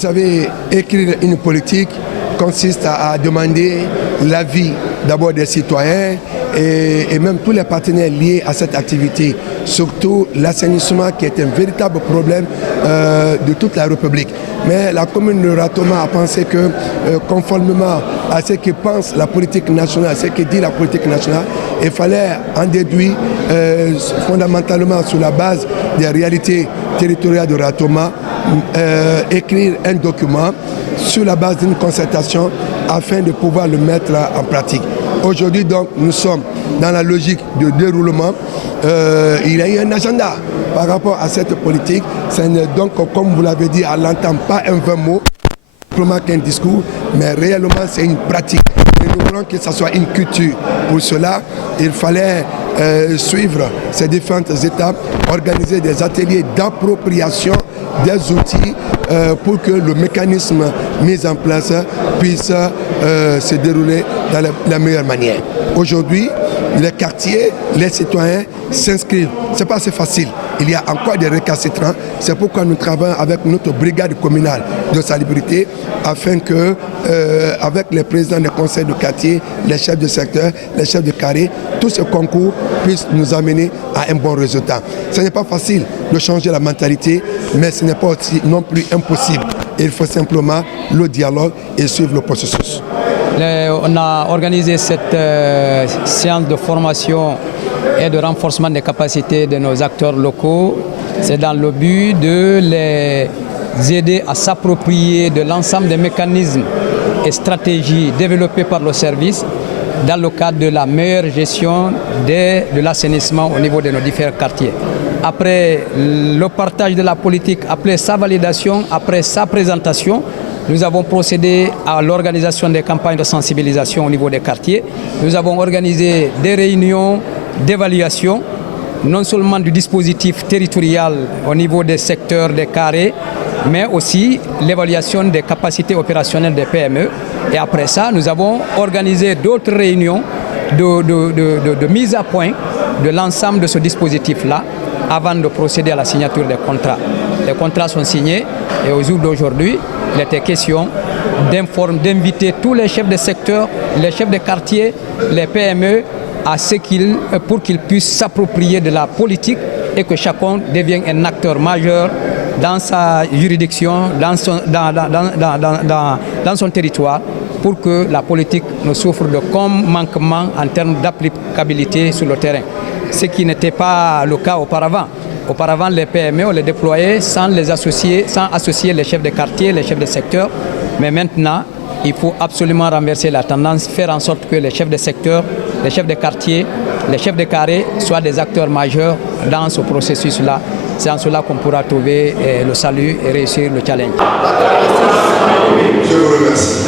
savez, écrire une politique consiste à demander l'avis d'abord des citoyens et même tous les partenaires liés à cette activité, surtout l'assainissement qui est un véritable problème de toute la République. Mais la commune de Ratoma a pensé que, conformément à ce que pense la politique nationale, ce que dit la politique nationale, il fallait en déduire fondamentalement sur la base des réalités territoriales de Ratoma, écrire un document sur la base d'une concertation afin de pouvoir le mettre en pratique. Aujourd'hui, donc, nous sommes dans la logique de déroulement. Il y a eu un agenda par rapport à cette politique. Ce n'est donc, comme vous l'avez dit, à l'entend pas un vain mot, simplement qu'un discours, mais réellement c'est une pratique. Et nous voulons que ce soit une culture. Pour cela, il fallait suivre ces différentes étapes, organiser des ateliers d'appropriation des outils pour que le mécanisme mis en place puisse se dérouler de la meilleure manière. Aujourd'hui, les quartiers, les citoyens s'inscrivent. Ce n'est pas assez facile. Il y a encore des récalcitrants. C'est pourquoi nous travaillons avec notre brigade communale de salubrité afin que, avec les présidents des conseils de quartier, les chefs de secteur, les chefs de carré, tout ce concours puisse nous amener à un bon résultat. Ce n'est pas facile de changer la mentalité, mais ce n'est pas aussi non plus impossible. Il faut simplement le dialogue et suivre le processus. On a organisé cette séance de formation et de renforcement des capacités de nos acteurs locaux. C'est dans le but de les aider à s'approprier de l'ensemble des mécanismes et stratégies développées par le service dans le cadre de la meilleure gestion de l'assainissement au niveau de nos différents quartiers. Après le partage de la politique, après sa validation, après sa présentation, nous avons procédé à l'organisation des campagnes de sensibilisation au niveau des quartiers. Nous avons organisé des réunions d'évaluation, non seulement du dispositif territorial au niveau des secteurs, des carrés, mais aussi l'évaluation des capacités opérationnelles des PME. Et après ça, nous avons organisé d'autres réunions de mise à point de l'ensemble de ce dispositif-là avant de procéder à la signature des contrats. Les contrats sont signés et au jour d'aujourd'hui, il était question d'inviter tous les chefs de secteur, les chefs de quartier, les PME, pour qu'ils puissent s'approprier de la politique et que chacun devienne un acteur majeur dans sa juridiction, dans son territoire, pour que la politique ne souffre de manquement en termes d'applicabilité sur le terrain. Ce qui n'était pas le cas auparavant. Auparavant, les PME, on les déployait sans associer les chefs de quartier, les chefs de secteur. Mais maintenant, il faut absolument renverser la tendance, faire en sorte que les chefs de secteur, les chefs de quartier, les chefs de carré soient des acteurs majeurs dans ce processus-là. C'est en cela qu'on pourra trouver le salut et réussir le challenge. Je vous remercie.